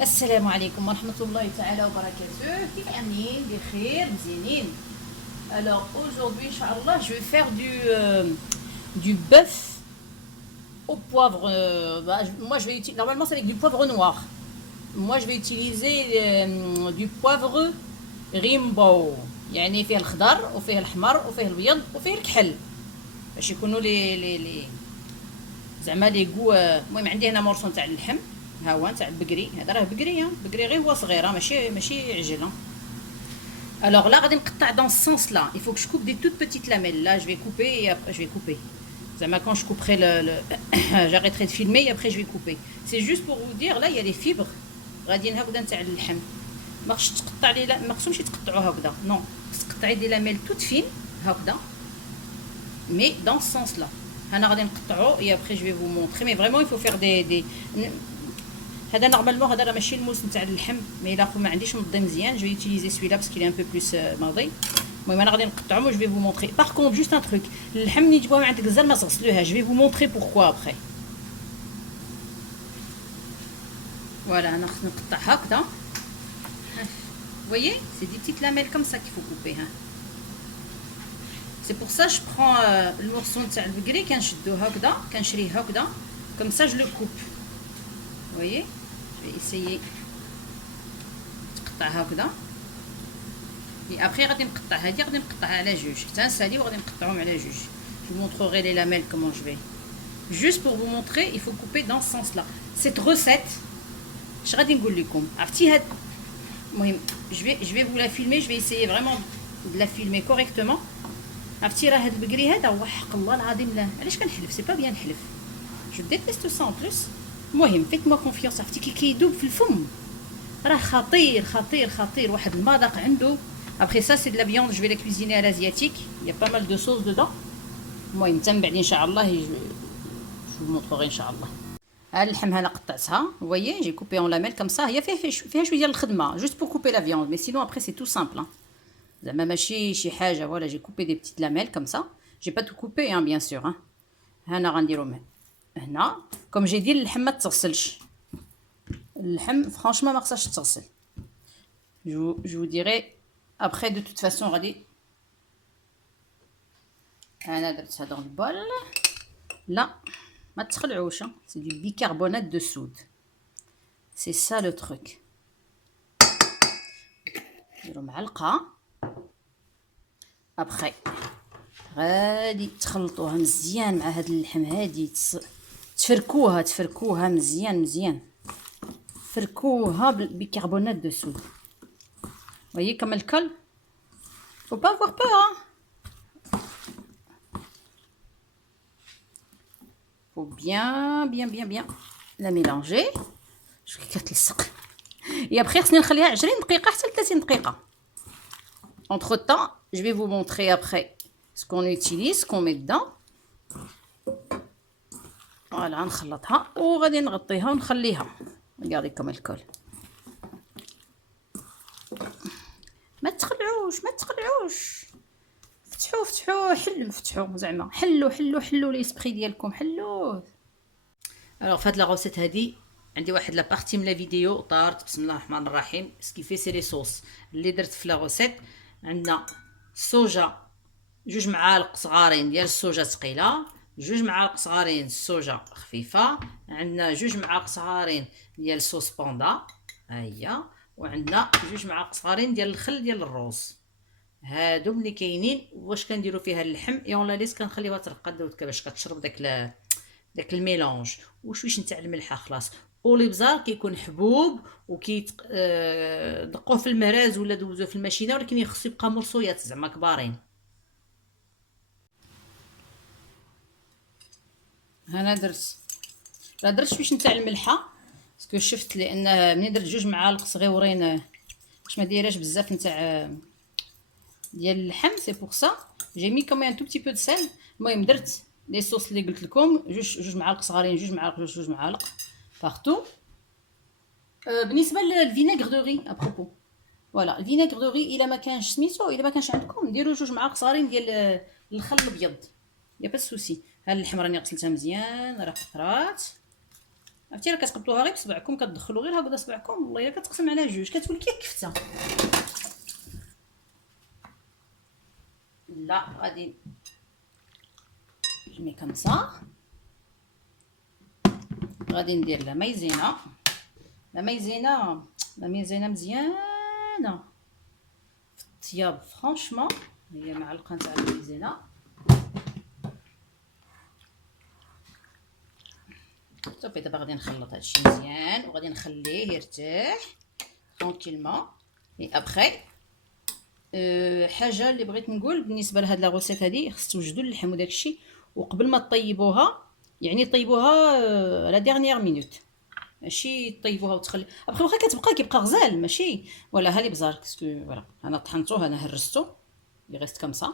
السلام عليكم ورحمة الله تعالى وبركاته. كيف عاملين؟ بخير مزيانين. Alors aujourd'hui, Inch'Allah, je vais faire du bœuf au poivre. Moi, je vais utiliser. Normalement, c'est avec du poivre noir. Moi, je vais utiliser du poivre ريمبو. يعني فيه الخضر وفيه الأحمر وفيه الأبيض وفيه الكحل باش يكونوا لي زعما لي كو. المهم عندي هنا مورسو تاع اللحم، ها هو تاع البقري. هذا راه بقري، بقري غير هو صغير، ماشي عجل. Alors là, غادي نقطع dans ce sens là. Il faut que je coupe des toutes petites lamelles. Là, je vais couper et après je vais couper. زعما quand je couperai j'arrêterai de filmer et après je vais couper. C'est juste pour vous dire, là il y a les fibres غاديين هكذا تاع اللحم. ما خصش تقطع لي، ما خصهمش يتقطعوا هكذا، نو، خصك تقطعي دي لاميل توت فين هكذا، mais dans ce sens là. هنا غادي نقطعو et après je vais vous montrer. Mais vraiment il faut faire des هذا نورمالمون هذا راه ماشي الموس نتاع اللحم، مي الا ما عنديش منظم مزيان جو يوتيليزي سويلا باسكو لي ان بو بلوس ماضي. المهم انا غادي نقطعهم و جو في vous montrer. Par contre juste un truc، اللحم ملي تجيبوها من عند الجزار ما تغسلوهاش. je vais vous montrer pourquoi après. Voilà, انا خصني نقطع هكذا. Vous voyez, c'est des petites lamelles comme ça qu'il faut couper. Hein. C'est pour ça que je prends le morceau de البقري كنشدو هكذا، كنشريه هكذا، comme ça je le coupe. Vous voyez, je vais essayer تقطع هكذا. Et après غادي نقطع هذه، غادي نقطعها على جوج، حتى نسالي وغادي نقطعهم على جوج. Je vous montrerai les lamelles comment je vais. Juste pour vous montrer, il faut couper dans ce sens là. Cette recette اش غادي نقول لكم، عرفتي هاد المهم je vais vous la filmer, je vais essayer vraiment de la filmer correctement. عرفتي راه هاد البقري هذا وحق الله العظيم، لا علاش كنحلف، سي با بيان نحلف، جو ديتيست سا ان بلوس. المهم فيت موا كونفيونس، عرفتي كي كيدوب في الفم راه خطير خطير خطير، واحد المذاق عنده. ابخي سا سي دو لا فياند، جو في لا كوزيني على ازياتيك، يا با مال دو صوص دودون. المهم تم بعد ان شاء الله جو مونطري ان شاء الله. ها اللحم انا قطعتها، voyez j'ai coupé en lamelles comme ça. هي فيها شويه ديال الخدمه juste pour couper la viande, mais sinon après c'est tout simple. زعما ماشي شي حاجه. voilà, j'ai coupé des petites lamelles comme ça. j'ai pas tout coupé hein, bien sûr. هنا غنديرو هنا comme j'ai dit اللحم ما تغسلش. اللحم franchement ما خصهاش تغسل. je vous dirai après de toute façon. غادي انا درتها dans le bol. لا ما تخلعوش، c'est du bicarbonate de soude, c'est ça le truc. نديرو معلقه. ابخي غادي تخلطوها مزيان مع هاد اللحم هادي، تفركوها مزيان فركوها بالبيكربونات دو سود. voyez comme elle colle. faut pas avoir peur hein. faut bien la mélanger. شو كتلصق. et après خصني نخليها 20 دقيقه حتى 30 دقيقه. entre temps je vais vous montrer après ce qu'on utilise, ce qu'on met dedans. voilà, نخلطها وغادي نغطيها ونخليها. regardez comme elle colle. ما تخلعوش فتحوا فتحوا زعما حلوا ليسبري ديالكم، حلوه. alors فهاد لا غوسيت هادي عندي واحد لا بارتي من لا فيديو طارت، بسم الله الرحمن الرحيم. سكيفي سي لي صوص اللي درت في لا غوسيت. عندنا الصوجه 2 معالق صغارين ديال الصوجه ثقيله، 2 معالق صغارين الصوجه خفيفه، عندنا 2 معالق صغارين ديال الصوص بوندا ها هي، وعندنا 2 معالق صغارين ديال الخل ديال الروز. هادو ملي كاينين. واش كنديرو فيها اللحم اي اون لا ليس، كنخليوها ترقد باش كتشرب داك الميلونج وشويش نتاع الملحه خلاص. والابزار كيكون حبوب دقوه في المراز ولا دوزوه في الماشينه، ولكن يخصو يبقى مرصويات زعما كبارين. هنا درت شويش نتاع الملحه باسكو شفت لان ملي درت 2 معالق صغيورين باش ما دايراش بزاف نتاع ديال اللحم، سي بور سا جي مي كوم ان تو بتي بو دو سيل. المهم درت لي صوص اللي قلت لكم، 2 معالق صغارين، 2 معالق بارتو. بالنسبه للفينيغر دو ري ابروبو، فوالا الفينيغر دو ري الا ما كانش سميتو، الا ما كانش عندكم ديروا 2 معالق صغارين ديال الخل الابيض، يا با سوسي. ها اللحم راني غسلتها مزيان راه قطرات. عرفتي راه كتقبطوها غير بصبعكم، كتدخلوا غير هكذا صبعكم، والله الا كتقسم على جوج كتولي كي الكفته. لا غادي نجمي كمسا، غادي ندير لا مايزينا، لا مايزينا مزيانه في الطياب فرانشمون. هي معلقه تاع المايزينا، صافي. دابا غادي نخلط هادشي مزيان وغادي نخليه يرتاح ترونكيلمون. مي ابخي حاجه اللي بغيت نقول بالنسبه لهاد لا غوسيت هادي، خص توجدوا اللحم وداكشي، وقبل ما طيبوها يعني طيبوها لا ديرنيير مينوت، ماشي طيبوها وتخلي ابخي واخا كيبقى غزال ماشي ولا هالي بزار كسكو فوالا. انا طحنتوه، انا هرستو لي غيست كمسا.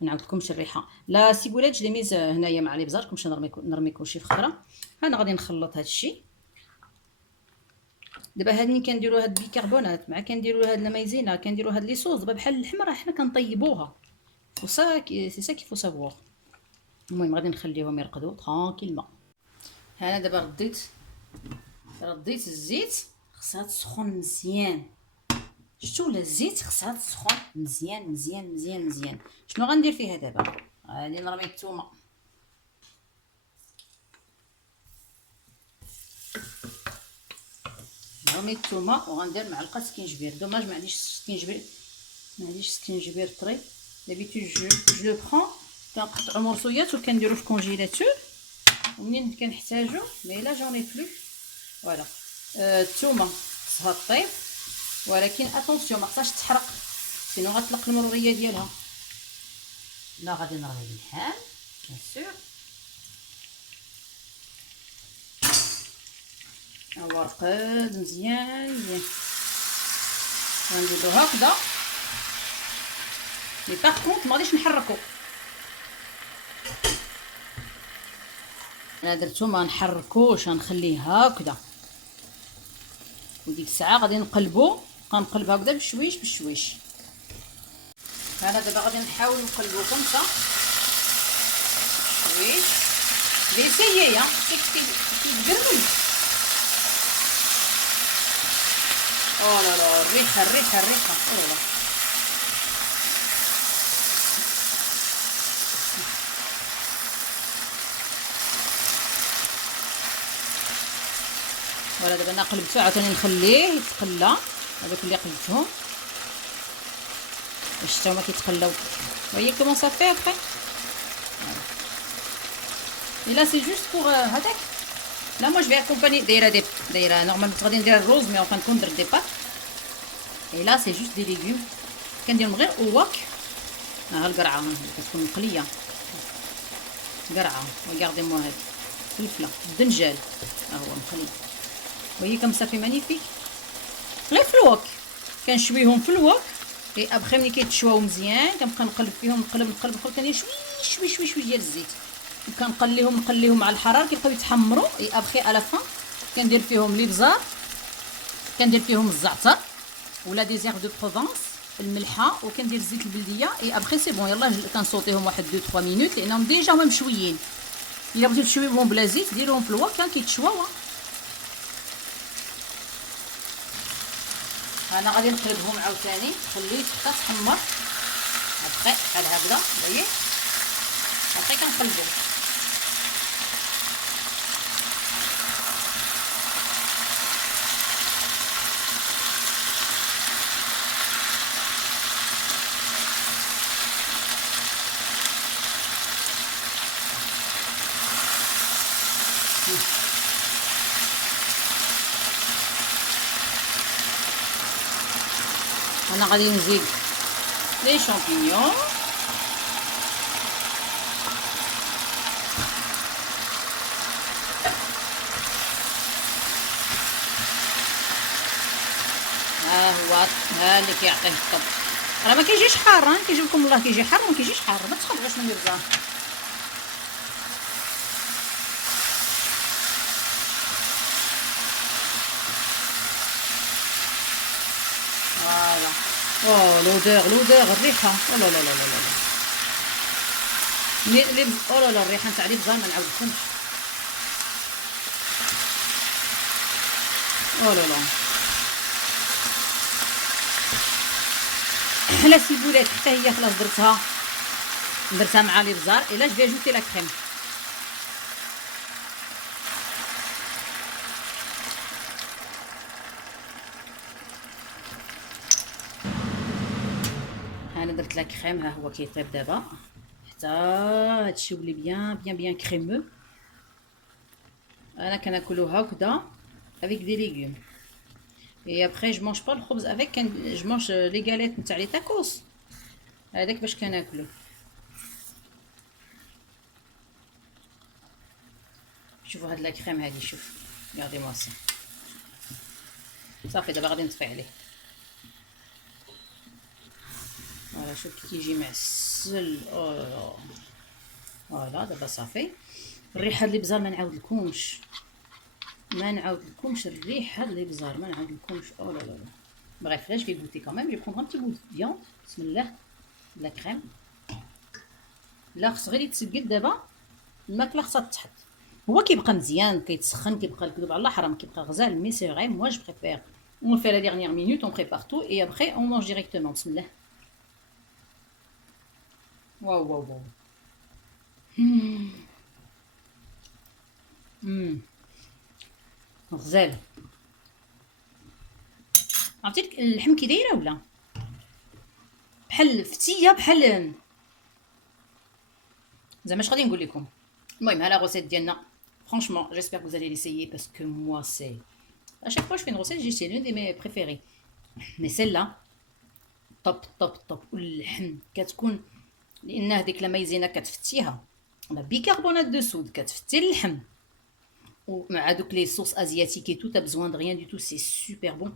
ما نعاودلكمش الريحه لا سيبولاج لي ميز هنايا مع لي بزار، كلشي نرمي كلشي في خضره. انا غادي نخلط هادشي دابا. هاد ملي كنديروا هاد البيكربونات مع كنديروا هاد المايزينا كنديروا هاد لي صوص دابا بحال اللحم، راه حنا كنطيبوها وصا سي سا كيفو سافوار. المهم غادي نخليهم يرقدوا ترونكيلمون. انا دابا رديت الزيت، خصها تسخن مزيان. شفتوا ولا الزيت خصها تسخن مزيان مزيان مزيان مزيان. شنو غندير فيها دابا؟ غادي نرمي الثومه، نرمي الثومه وغندير معلقه سكينجبير. دوماج ما عنديش سكينجبير طري. دابيتود جو لو برون كنقطعو مرصويات وكنديرو في كونجيلاتور، ومنين كنحتاجو مي لا جوني بلو فوالا. الثومه خصها طيب، ولكن اتونسيون ما خصهاش تحرق سينو غتطلق المروريه ديالها. لا غادي نرمي اللحم بيان سور، هو رقد مزيان مزيان. غنديرو هكذا مي باغ كونط ما غاديش نحركو. انا درتو ما نحركوش، غنخليه هكذا، وديك الساعه غادي نقلبو، غنقلب هكذا بشويش بشويش. انا دابا غادي نحاول نقلبو كمسه شويش بيسيي كيتقرمل. او لا لا الريحه او لا. فوالا دابا انا قلبتو عاوتاني نخليه يتقلى. هذوك اللي قلبتهم باش حتى هما كيتقلاو. وهي كومون صافي ابخي الا سي جوست بوغ هذاك. لا مو جو في اكومباني دايره نورمالمون غادي ندير الروز مي اون كون درت دي بات. اي لا سي جوست دي ليغوم كنديرهم غير اوك. ها القرعه كتكون مقليه، قرعه وغاردي مو هاد فلفله الدنجال ها هو مقلي. وهي كم صافي مانيفيك غير في الوك. كنشويهم في الوك اي ابخي ملي كيتشواو مزيان كنبقى نقلب فيهم، نقلب كندير شوي ديال الزيت، وكنقليهم على الحراره كيبقاو يتحمروا. اي ابخي على فان كندير فيهم لي بزار، كندير فيهم الزعتر ولا دي زيغ دو بروفونس الملحه، وكندير الزيت البلديه. اي ابخي سي بون يلاه كنصوتيهم واحد 2 3 مينوت لانهم ديجا هما مشويين. الا بغيتو تشويوهم بلا زيت ديروهم في الوك كيتشواو. انا غادي نقلبهم عاوتاني خليه حتى تحمر ابخي بحال هكذا. هاهي ابخي كنقلبو. انا غادي نزيد لي شامبينيون ها اللي كيعطيه الطب. راه ما كيجيش حار، كيجيب لكم الله كيجي حار وما كيجيش حار، ما تخافوش من البزار. فوالا او لودور الريحه لا لا لا لا لا لي او لا لا الريحه تاع لي بزار ما نعاودكمش. او لا لا حلا سيبولات حتى هي خلاص درتها مع لي بزار. الا جو في اجوتي لا كريم. انا درت لا كريم، ها هو كيطيب دابا حتى هادشي ولي بيان كريمو. انا كناكلو هكذا افيك دي ليغوم. اي ابري جو مونج با الخبز افيك، جو مونج لي غاليت نتاع لي تاكوس، هذاك باش كناكلو. شوفوا هاد لا كريم هادي، شوف غادي ماسي صافي. دابا غادي نطفي عليه. فوالا شوف كي كيجي معسل. فوالا دابا صافي. الريحه اللي بزار ما نعاودلكمش الريحه اللي بزار ما نعاودلكمش. لا لا لا. Bref, là je vais goûter quand même. Je vais prendre un petit bout de viande. Bismillah. De la crème. لا خص غير يتسقد دابا. الماكله خصها تتحط. هو كيبقى مزيان، كيتسخن، كيبقى الكذوب على الله حرام، كيبقى غزال. مي سي فري moi je préfère on fait la dernière minute, on prépare tout et après on mange directement. Bismillah. واو واو واو. غزال. عرفتي اللحم كي دايره ولا بحال فتيه، بحال زعما اش غادي نقول لكم. المهم ها لا غوسيت ديالنا. Franchement, j'espère que vous allez l'essayer parce que moi, c'est... À chaque fois que je fais une recette, c'est l'une de mes préférées. Mais celle-là, top, top, top. واللحم كتكون لأن هذيك المايزينا كتفتيها بيكربونات دو صود، كتفتي اللحم. ومع دوك لي صوص ازياتيك et tout, t'as besoin de rien du tout, c'est super bon.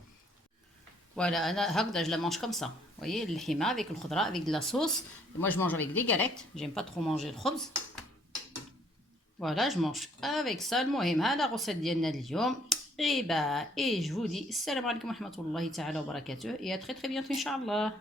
Voilà, أنا هكذا je la mange comme ça. Vous voyez, اللحمة avec الخضرة avec de la sauce. Moi, je mange avec des galettes. J'aime pas trop manger le خبز. Voilà, je mange avec ça. المهم هذا غوسيت ديالنا اليوم. Et je vous dis السلام عليكم ورحمة الله تعالى وبركاته et à très très bientôt إن شاء الله.